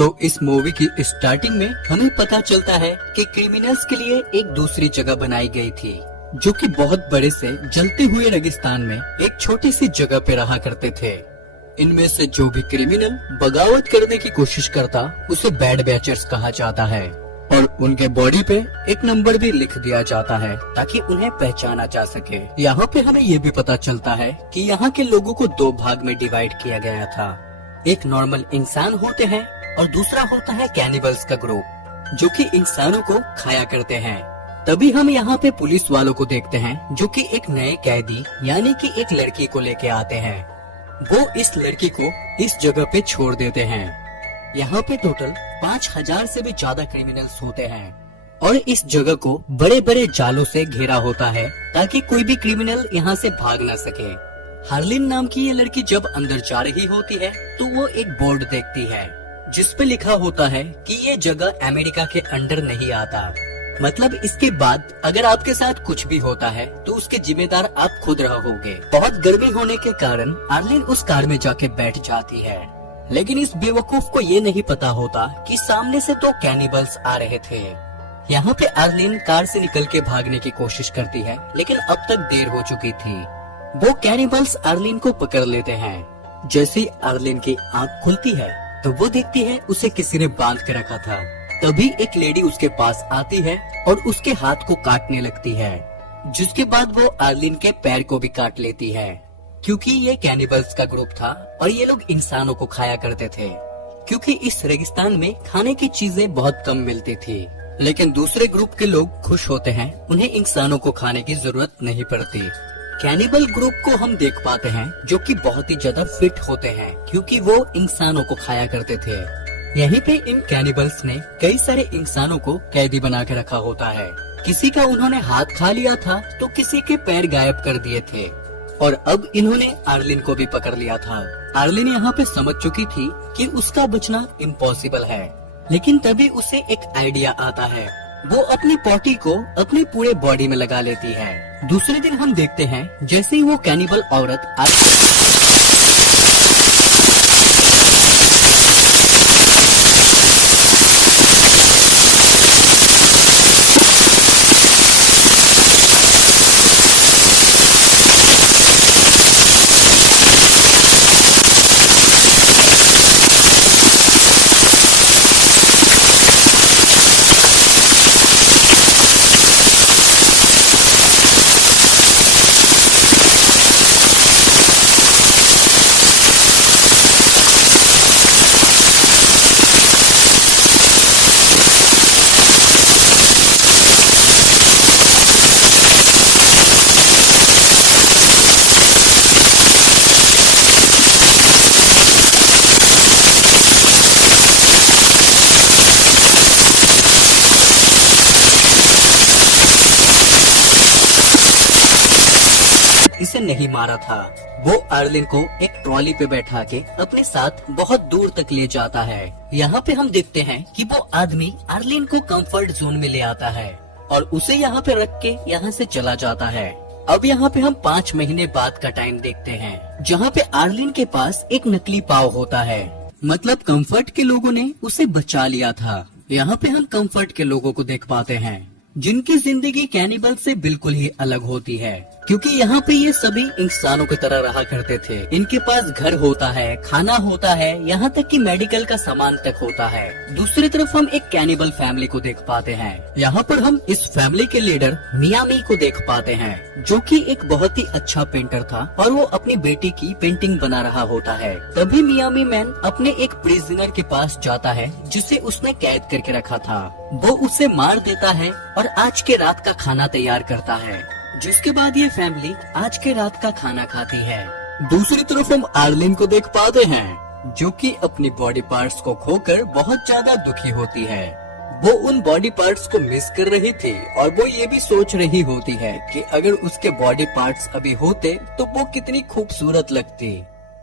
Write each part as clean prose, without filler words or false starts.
तो इस मूवी की स्टार्टिंग में हमें पता चलता है कि क्रिमिनल्स के लिए एक दूसरी जगह बनाई गई थी, जो कि बहुत बड़े से जलते हुए रेगिस्तान में एक छोटी सी जगह पे रहा करते थे। इनमें से जो भी क्रिमिनल बगावत करने की कोशिश करता उसे बैड बैचर्स कहा जाता है और उनके बॉडी पे एक नंबर भी लिख दिया जाता है ताकि उन्हें पहचाना जा सके। यहाँ पे हमें ये भी पता चलता है कि यहाँ के लोगों को दो भाग में डिवाइड किया गया था। एक नॉर्मल इंसान होते हैं और दूसरा होता है कैनिबल्स का ग्रुप, जो कि इंसानों को खाया करते हैं। तभी हम यहाँ पे पुलिस वालों को देखते हैं जो कि एक नए कैदी यानी कि एक लड़की को लेके आते हैं। वो इस लड़की को इस जगह पे छोड़ देते हैं। यहाँ पे टोटल 5000 से भी ज्यादा क्रिमिनल्स होते हैं और इस जगह को बड़े बड़े जालों से घेरा होता है ताकि कोई भी क्रिमिनल यहाँ से भाग न सके। हार्लिन नाम की ये लड़की जब अंदर जा रही होती है तो वो एक बोर्ड देखती है जिसपे लिखा होता है कि ये जगह अमेरिका के अंडर नहीं आता, मतलब इसके बाद अगर आपके साथ कुछ भी होता है तो उसके जिम्मेदार आप खुद रहोगे। बहुत गर्मी होने के कारण आर्लिन उस कार में जाके बैठ जाती है, लेकिन इस बेवकूफ को ये नहीं पता होता कि सामने से तो कैनिबल्स आ रहे थे। यहाँ पे आर्लिन कार से निकल के भागने की कोशिश करती है, लेकिन अब तक देर हो चुकी थी। वो कैनिबल्स आर्लिन को पकड़ लेते हैं। जैसे ही आर्लिन की आंख खुलती है तो वो देखती है उसे किसी ने बांध के रखा था। तभी एक लेडी उसके पास आती है और उसके हाथ को काटने लगती है, जिसके बाद वो आर्लिन के पैर को भी काट लेती है। क्योंकि ये कैनिबल्स का ग्रुप था और ये लोग इंसानों को खाया करते थे, क्योंकि इस रेगिस्तान में खाने की चीजें बहुत कम मिलती थी। लेकिन दूसरे ग्रुप के लोग खुश होते हैं, उन्हें इंसानों को खाने की जरूरत नहीं पड़ती। कैनिबल ग्रुप को हम देख पाते हैं जो कि बहुत ही ज्यादा फिट होते हैं, क्योंकि वो इंसानों को खाया करते थे। यहीं पे इन कैनिबल्स ने कई सारे इंसानों को कैदी बना के रखा होता है। किसी का उन्होंने हाथ खा लिया था तो किसी के पैर गायब कर दिए थे और अब इन्होंने आर्लिन को भी पकड़ लिया था। आर्लिन यहाँ पे समझ चुकी थी कि उसका बचना इम्पॉसिबल है, लेकिन तभी उसे एक आइडिया आता है। वो अपनी पॉटी को अपने पूरे बॉडी में लगा लेती है। दूसरे दिन हम देखते हैं जैसे ही वो कैनिबल औरत इसे नहीं मारा था, वो आर्लिन को एक ट्रॉली पे बैठा के अपने साथ बहुत दूर तक ले जाता है। यहाँ पे हम देखते हैं कि वो आदमी आर्लिन को कंफर्ट जोन में ले आता है और उसे यहाँ पे रख के यहाँ से चला जाता है। अब यहाँ पे हम 5 महीने बाद का टाइम देखते हैं, जहाँ पे आर्लिन के पास एक नकली पाव होता है, मतलब कंफर्ट के लोगों ने उसे बचा लिया था। यहाँ पे हम कंफर्ट के लोगों को देख पाते हैं जिनकी जिंदगी कैनिबल से बिल्कुल ही अलग होती है, क्योंकि यहाँ पे ये सभी इंसानों की तरह रहा करते थे। इनके पास घर होता है, खाना होता है, यहाँ तक कि मेडिकल का सामान तक होता है। दूसरी तरफ हम एक कैनिबल फैमिली को देख पाते हैं। यहाँ पर हम इस फैमिली के लीडर मियामी को देख पाते हैं, जो कि एक बहुत ही अच्छा पेंटर था और वो अपनी बेटी की पेंटिंग बना रहा होता है। तभी मियामी मैन अपने एक प्रिजनर के पास जाता है जिसे उसने कैद करके रखा था। वो उसे मार देता है और आज के रात का खाना तैयार करता है, जिसके बाद ये फैमिली आज के रात का खाना खाती है। दूसरी तरफ हम आर्लिन को देख पाते हैं, जो कि अपनी बॉडी पार्ट्स को खोकर बहुत ज्यादा दुखी होती है। वो उन बॉडी पार्ट्स को मिस कर रही थी और वो ये भी सोच रही होती है कि अगर उसके बॉडी पार्ट्स अभी होते तो वो कितनी खूबसूरत लगती।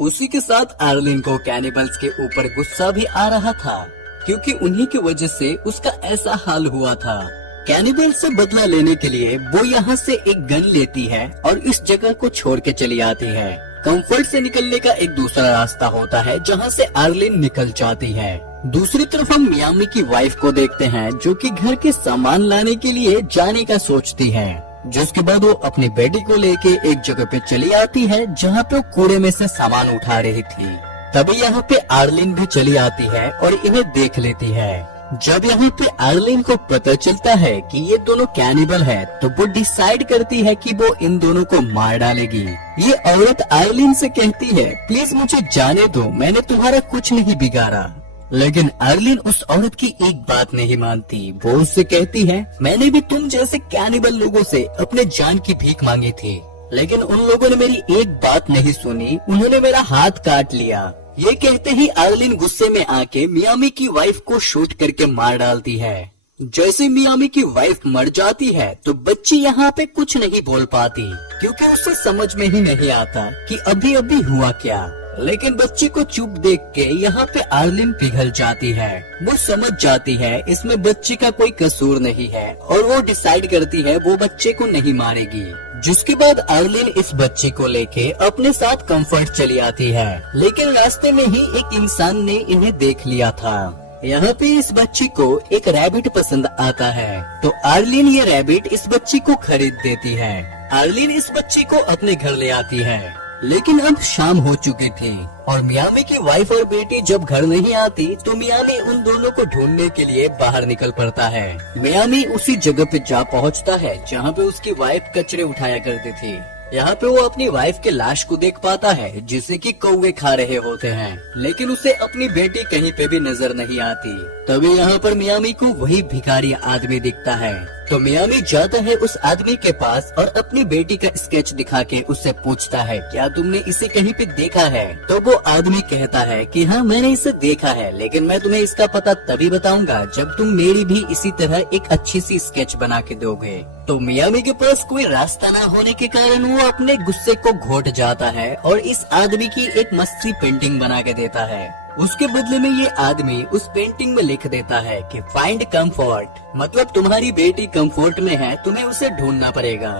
उसी के साथ आर्लिन को कैनिबल्स के ऊपर गुस्सा भी आ रहा था, क्योंकि उन्हीं की वजह से उसका ऐसा हाल हुआ था। कैनिबल से बदला लेने के लिए वो यहाँ से एक गन लेती है और इस जगह को छोड़ के चली आती है। कंफर्ट से निकलने का एक दूसरा रास्ता होता है जहाँ से आर्लिन निकल जाती है। दूसरी तरफ हम मियामी की वाइफ को देखते हैं जो कि घर के सामान लाने के लिए जाने का सोचती है, जिसके बाद वो अपनी बेटी को लेके एक जगह पे चली आती है जहाँ पे वो कूड़े में से सामान उठा रही थी। तभी यहाँ पे आर्लिन भी चली आती है और इन्हें देख लेती है। जब यहाँ पे आर्लिन को पता चलता है कि ये दोनों कैनिबल है तो वो डिसाइड करती है कि वो इन दोनों को मार डालेगी। ये औरत आर्लिन से कहती है, प्लीज मुझे जाने दो, मैंने तुम्हारा कुछ नहीं बिगाड़ा। लेकिन आर्लिन उस औरत की एक बात नहीं मानती। वो उससे कहती है, मैंने भी तुम जैसे कैनिबल लोगों से अपने जान की भीख मांगी थी, लेकिन उन लोगों ने मेरी एक बात नहीं सुनी, उन्होंने मेरा हाथ काट लिया। ये कहते ही आर्लिन गुस्से में आके मियामी की वाइफ को शूट करके मार डालती है। जैसे मियामी की वाइफ मर जाती है तो बच्ची यहाँ पे कुछ नहीं बोल पाती, क्योंकि उसे समझ में ही नहीं आता कि अभी अभी हुआ क्या। लेकिन बच्ची को चुप देख के यहाँ पे आर्लिन पिघल जाती है। वो समझ जाती है इसमें बच्ची का कोई कसूर नहीं है और वो डिसाइड करती है वो बच्चे को नहीं मारेगी। जिसके बाद आर्लिन इस बच्ची को लेके अपने साथ कंफर्ट चली आती है, लेकिन रास्ते में ही एक इंसान ने इन्हें देख लिया था। यहाँ पे इस बच्ची को एक रैबिट पसंद आता है तो आर्लिन ये रैबिट इस बच्ची को खरीद देती है। आर्लिन इस बच्ची को अपने घर ले आती है, लेकिन अब शाम हो चुकी थी और मियामी की वाइफ और बेटी जब घर नहीं आती तो मियामी उन दोनों को ढूंढने के लिए बाहर निकल पड़ता है। मियामी उसी जगह पे जा पहुंचता है जहां पे उसकी वाइफ कचरे उठाया करती थी। यहाँ पे वो अपनी वाइफ के लाश को देख पाता है जिसे कि कौवे खा रहे होते हैं, लेकिन उसे अपनी बेटी कहीं पे भी नजर नहीं आती। तभी यहाँ पर मियामी को वही भिखारी आदमी दिखता है तो मियामी जाता है उस आदमी के पास और अपनी बेटी का स्केच दिखा के उससे पूछता है, क्या तुमने इसे कहीं पे देखा है? तो वो आदमी कहता है कि हाँ मैंने इसे देखा है, लेकिन मैं तुम्हें इसका पता तभी बताऊंगा जब तुम मेरी भी इसी तरह एक अच्छी सी स्केच बना के दोगे। तो मियामी के पास कोई रास्ता न होने के कारण वो अपने गुस्से को घोट जाता है और इस आदमी की एक मस्त सी पेंटिंग बना के देता है। उसके बदले में ये आदमी उस पेंटिंग में लिख देता है कि फाइंड कंफर्ट, मतलब तुम्हारी बेटी कंफर्ट में है, तुम्हें उसे ढूंढना पड़ेगा।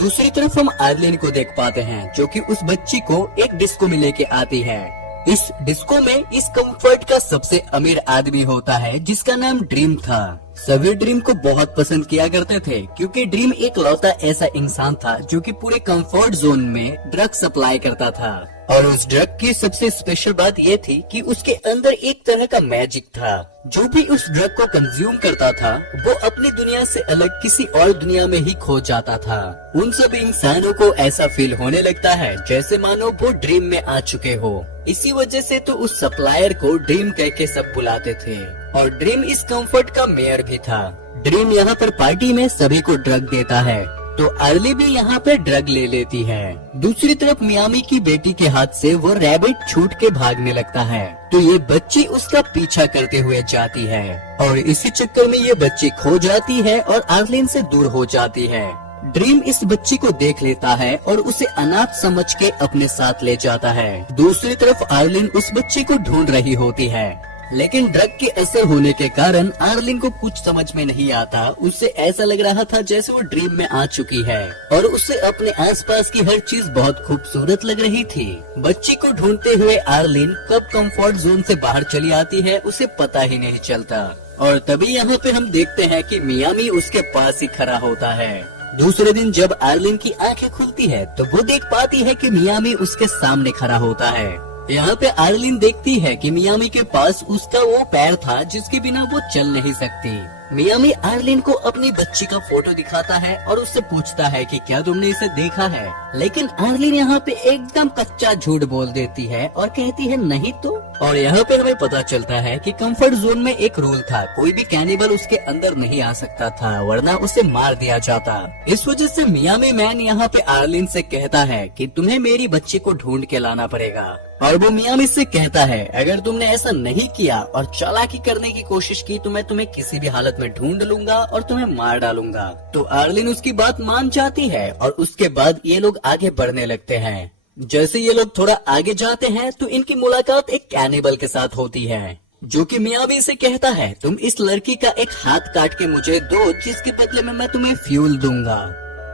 दूसरी तरफ हम आर्लिन को देख पाते हैं जो कि उस बच्ची को एक डिस्को में लेके आती है। इस डिस्को में इस कंफर्ट का सबसे अमीर आदमी होता है जिसका नाम ड्रीम था। सभी ड्रीम को बहुत पसंद किया करते थे क्योंकि ड्रीम एक लौता ऐसा इंसान था जो कि पूरे कंफर्ट जोन में ड्रग सप्लाई करता था। और उस ड्रग की सबसे स्पेशल बात ये थी कि उसके अंदर एक तरह का मैजिक था। जो भी उस ड्रग को कंज्यूम करता था वो अपनी दुनिया से अलग किसी और दुनिया में ही खो जाता था। उन सभी इंसानों को ऐसा फील होने लगता है जैसे मानो वो ड्रीम में आ चुके हो। इसी वजह से तो उस सप्लायर को ड्रीम कह के सब बुलाते थे और ड्रीम इस कंफर्ट का मेयर भी था। ड्रीम यहाँ पर पार्टी में सभी को ड्रग देता है तो अर्ली भी यहाँ पे ड्रग ले लेती है। दूसरी तरफ मियामी की बेटी के हाथ से वो रैबिट छूट के भागने लगता है तो ये बच्ची उसका पीछा करते हुए जाती है और इसी चक्कर में ये बच्ची खो जाती है और आर्लिन से दूर हो जाती है। ड्रीम इस बच्ची को देख लेता है और उसे अनाथ समझ के अपने साथ ले जाता है। दूसरी तरफ आर्लिन उस बच्ची को ढूंढ रही होती है, लेकिन ड्रग के असर होने के कारण आर्लिन को कुछ समझ में नहीं आता। उसे ऐसा लग रहा था जैसे वो ड्रीम में आ चुकी है और उसे अपने आसपास की हर चीज बहुत खूबसूरत लग रही थी। बच्ची को ढूंढते हुए आर्लिन कब कंफर्ट जोन से बाहर चली आती है उसे पता ही नहीं चलता। और तभी यहाँ पे हम देखते हैं कि मियामी उसके पास ही खड़ा होता है। दूसरे दिन जब आर्लिन की आंखें खुलती है तो वो देख पाती है कि मियामी उसके सामने खड़ा होता है। यहाँ पे आर्लिन देखती है कि मियामी के पास उसका वो पैर था जिसके बिना वो चल नहीं सकती। मियामी आर्लिन को अपनी बच्ची का फोटो दिखाता है और उससे पूछता है कि क्या तुमने इसे देखा है, लेकिन आर्लिन यहाँ पे एकदम कच्चा झूठ बोल देती है और कहती है नहीं तो। और यहाँ पे हमें पता चलता है कि कंफर्ट जोन में एक रूल था, कोई भी कैनिबल उसके अंदर नहीं आ सकता था वरना उसे मार दिया जाता। इस वजह से मियामी मैन यहाँ पे आर्लिन से कहता है कि तुम्हें मेरी बच्ची को ढूंढ के लाना पड़ेगा और वो मियामी से कहता है अगर तुमने ऐसा नहीं किया और चालाकी करने की कोशिश की तो मैं तुम्हें किसी भी हालत में ढूंढ लूंगा और तुम्हें मार डालूंगा। तो आर्लिन उसकी बात मान जाती है और उसके बाद ये लोग आगे बढ़ने लगते हैं। जैसे ये लोग थोड़ा आगे जाते हैं तो इनकी मुलाकात एक कैनिबल के साथ होती है जो कि मियामी से कहता है तुम इस लड़की का एक हाथ काट के मुझे दो जिसके बदले में मैं तुम्हें फ्यूल दूंगा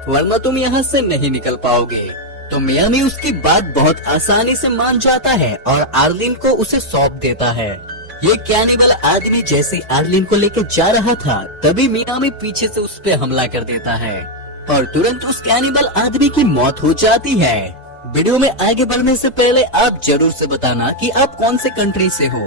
वरना तुम यहाँ से नहीं निकल पाओगे। तो मियामी उसकी बात बहुत आसानी से मान जाता है और आर्लिन को उसे सौंप देता है। ये कैनिबल आदमी जैसे आर्लिन को लेकर जा रहा था, तभी मियामी पीछे से उस पे हमला कर देता है और तुरंत उस कैनिबल आदमी की मौत हो जाती है। वीडियो में आगे बढ़ने से पहले आप जरूर से बताना कि आप कौन से कंट्री से हो।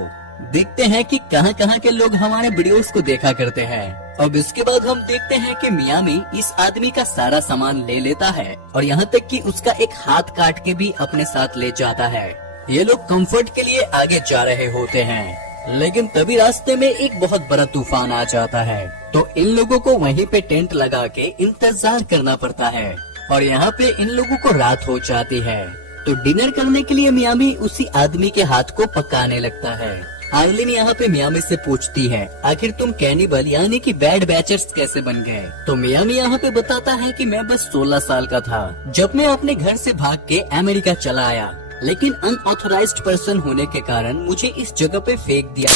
देखते हैं कि कहां-कहां के लोग हमारे वीडियोस को देखा करते हैं। अब इसके बाद हम देखते हैं कि मियामी इस आदमी का सारा सामान ले लेता है और यहाँ तक कि उसका एक हाथ काट के भी अपने साथ ले जाता है। ये लोग कंफर्ट के लिए आगे जा रहे होते हैं, लेकिन तभी रास्ते में एक बहुत बड़ा तूफान आ जाता है, तो इन लोगों को वहीं पे टेंट लगा के इंतजार करना पड़ता है और यहाँ पे इन लोगों को रात हो जाती है। तो डिनर करने के लिए मियामी उसी आदमी के हाथ को पकाने लगता है। आर्लिन यहाँ पे मियामी से पूछती है, आखिर तुम कैनिबल यानी कि बैड बैचर्स कैसे बन गए? तो मियामी यहाँ पे बताता है कि मैं बस 16 साल का था जब मैं अपने घर से भाग के अमेरिका चला आया, लेकिन अनऑथराइज्ड पर्सन होने के कारण मुझे इस जगह पे फेंक दिया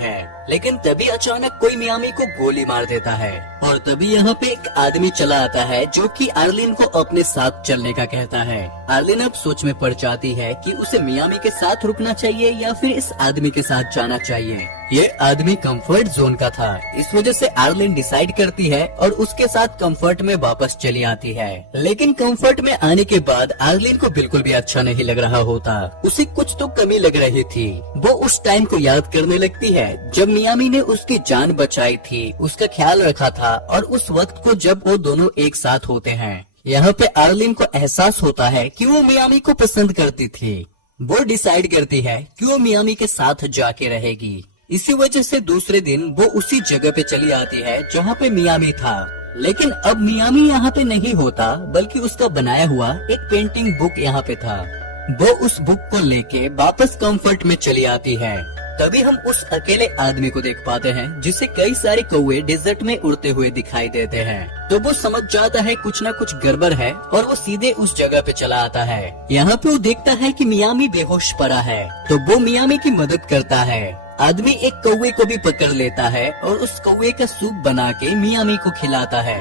है। लेकिन तभी अचानक कोई मियामी को गोली मार देता है और तभी यहाँ पे एक आदमी चला आता है जो कि आर्लिन को अपने साथ चलने का कहता है। आर्लिन अब सोच में पड़ जाती है कि उसे मियामी के साथ रुकना चाहिए या फिर इस आदमी के साथ जाना चाहिए। ये आदमी कंफर्ट जोन का था, इस वजह से आर्लिन डिसाइड करती है और उसके साथ कंफर्ट में वापस चली आती है। लेकिन कंफर्ट में आने के बाद आर्लिन को बिल्कुल भी अच्छा नहीं लग रहा होता, उसे कुछ तो कमी लग रही थी। वो उस टाइम को याद करने लगती है जब मियामी ने उसकी जान बचाई थी, उसका ख्याल रखा था और उस वक्त को जब वो दोनों एक साथ होते हैं। यहाँ पे आर्लिन को एहसास होता है कि वो मियामी को पसंद करती थी। वो डिसाइड करती है कि वो मियामी के साथ जाके रहेगी। इसी वजह से दूसरे दिन वो उसी जगह पे चली आती है जहाँ पे मियामी था, लेकिन अब मियामी यहाँ पे नहीं होता, बल्कि उसका बनाया हुआ एक पेंटिंग बुक यहाँ पे था। वो उस बुक को लेके वापस कंफर्ट में चली आती है। तभी हम उस अकेले आदमी को देख पाते हैं जिसे कई सारे कौवे डेजर्ट में उड़ते हुए दिखाई देते हैं। तो वो समझ जाता है कुछ न कुछ गड़बड़ है और वो सीधे उस जगह पे चला आता है। यहाँ पे वो देखता है कि मियामी बेहोश पड़ा है, तो वो मियामी की मदद करता है। आदमी एक कौवे को भी पकड़ लेता है और उस कौवे का सूप बना के मियामी को खिलाता है।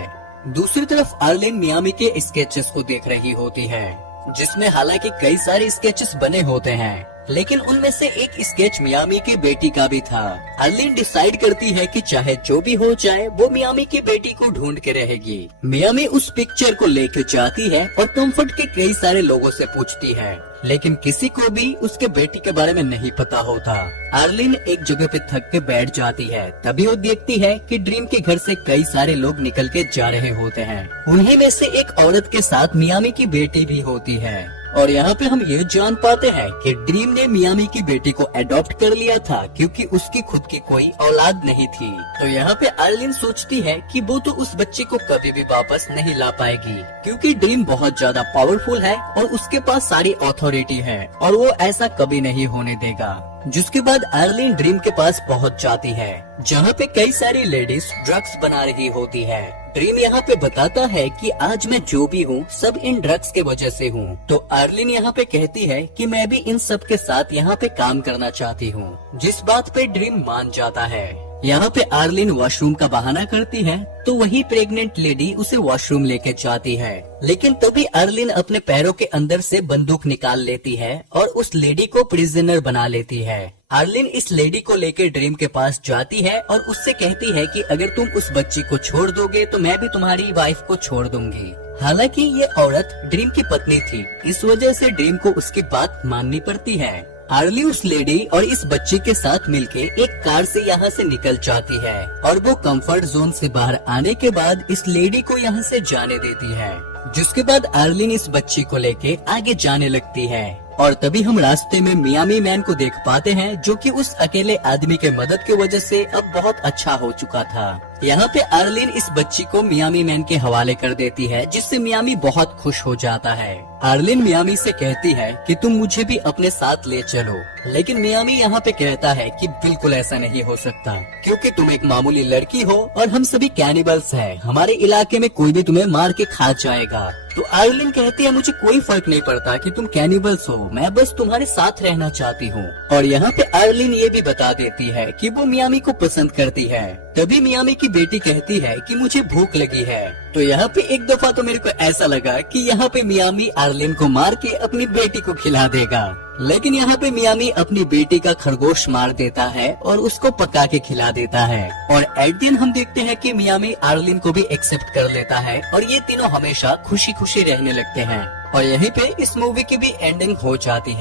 दूसरी तरफ आर्लिन मियामी के स्केचेस को देख रही होती है, जिसमें हालांकि कई सारे स्केचेस बने होते हैं, लेकिन उनमें से एक स्केच मियामी की बेटी का भी था। आर्लिन डिसाइड करती है कि चाहे जो भी हो जाए वो मियामी की बेटी को ढूंढ के रहेगी। मियामी उस पिक्चर को लेकर जाती है और कंफर्ट के कई सारे लोगों से पूछती है, लेकिन किसी को भी उसके बेटी के बारे में नहीं पता होता। आर्लिन एक जगह पे थक के बैठ जाती है, तभी वो देखती है कि ड्रीम के घर से कई सारे लोग निकल के जा रहे होते हैं। उन्हीं में से एक औरत के साथ मियामी की बेटी भी होती है और यहाँ पे हम ये जान पाते हैं कि ड्रीम ने मियामी की बेटी को अडॉप्ट कर लिया था क्योंकि उसकी खुद की कोई औलाद नहीं थी। तो यहाँ पे आर्लिन सोचती है कि वो तो उस बच्चे को कभी भी वापस नहीं ला पाएगी, क्योंकि ड्रीम बहुत ज्यादा पावरफुल है और उसके पास सारी अथॉरिटी है और वो ऐसा कभी नहीं होने देगा। जिसके बाद आर्लिन ड्रीम के पास पहुँच जाती है, जहाँ पे कई सारी लेडीज ड्रग्स बना रही होती है। ड्रीम यहाँ पे बताता है कि आज मैं जो भी हूँ सब इन ड्रग्स के वजह से हूँ। तो आर्लिन यहाँ पे कहती है कि मैं भी इन सब के साथ यहाँ पे काम करना चाहती हूँ, जिस बात पे ड्रीम मान जाता है। यहाँ पे आर्लिन वॉशरूम का बहाना करती है, तो वही प्रेग्नेंट लेडी उसे वॉशरूम लेके जाती है, लेकिन तभी आर्लिन अपने पैरों के अंदर से बंदूक निकाल लेती है और उस लेडी को प्रिजनर बना लेती है। आर्लिन इस लेडी को लेकर ड्रीम के पास जाती है और उससे कहती है कि अगर तुम उस बच्ची को छोड़ दोगे तो मैं भी तुम्हारी वाइफ को छोड़ दूंगी। हालांकि ये औरत ड्रीम की पत्नी थी, इस वजह से ड्रीम को उसकी बात माननी पड़ती है। आर्ली उस लेडी और इस बच्चे के साथ मिलके एक कार से यहाँ से निकल जाती है और वो कंफर्ट जोन से बाहर आने के बाद इस लेडी को यहाँ से जाने देती है। जिसके बाद आर्लिन इस बच्ची को लेके आगे जाने लगती है और तभी हम रास्ते में मियामी मैन को देख पाते हैं, जो कि उस अकेले आदमी के मदद की वजह से अब बहुत अच्छा हो चुका था। यहाँ पे आर्लिन इस बच्ची को मियामी मैन के हवाले कर देती है, जिससे मियामी बहुत खुश हो जाता है। आर्लिन मियामी से कहती है कि तुम मुझे भी अपने साथ ले चलो, लेकिन मियामी यहाँ पे कहता है कि बिल्कुल ऐसा नहीं हो सकता, क्योंकि तुम एक मामूली लड़की हो और हम सभी कैनिबल्स हैं। हमारे इलाके में कोई भी तुम्हें मार के खा जाएगा। तो आर्लिन कहती है मुझे कोई फर्क नहीं पड़ता कि तुम कैनिबल्स हो, मैं बस तुम्हारे साथ रहना चाहती हूँ। और यहाँ पे आर्लिन ये भी बता देती है कि वो मियामी को पसंद करती है। तभी मियामी की बेटी कहती है कि मुझे भूख लगी है। तो यहाँ पे एक दफा तो मेरे को ऐसा लगा कि यहाँ पे मियामी आर्लिन को मार के अपनी बेटी को खिला देगा, लेकिन यहाँ पे मियामी अपनी बेटी का खरगोश मार देता है और उसको पका के खिला देता है। और एट द एंड हम देखते हैं कि मियामी आर्लिन को भी एक्सेप्ट कर लेता है और ये तीनों हमेशा खुशी खुशी रहने लगते हैं। और यहीं पे इस मूवी की भी एंडिंग हो जाती है।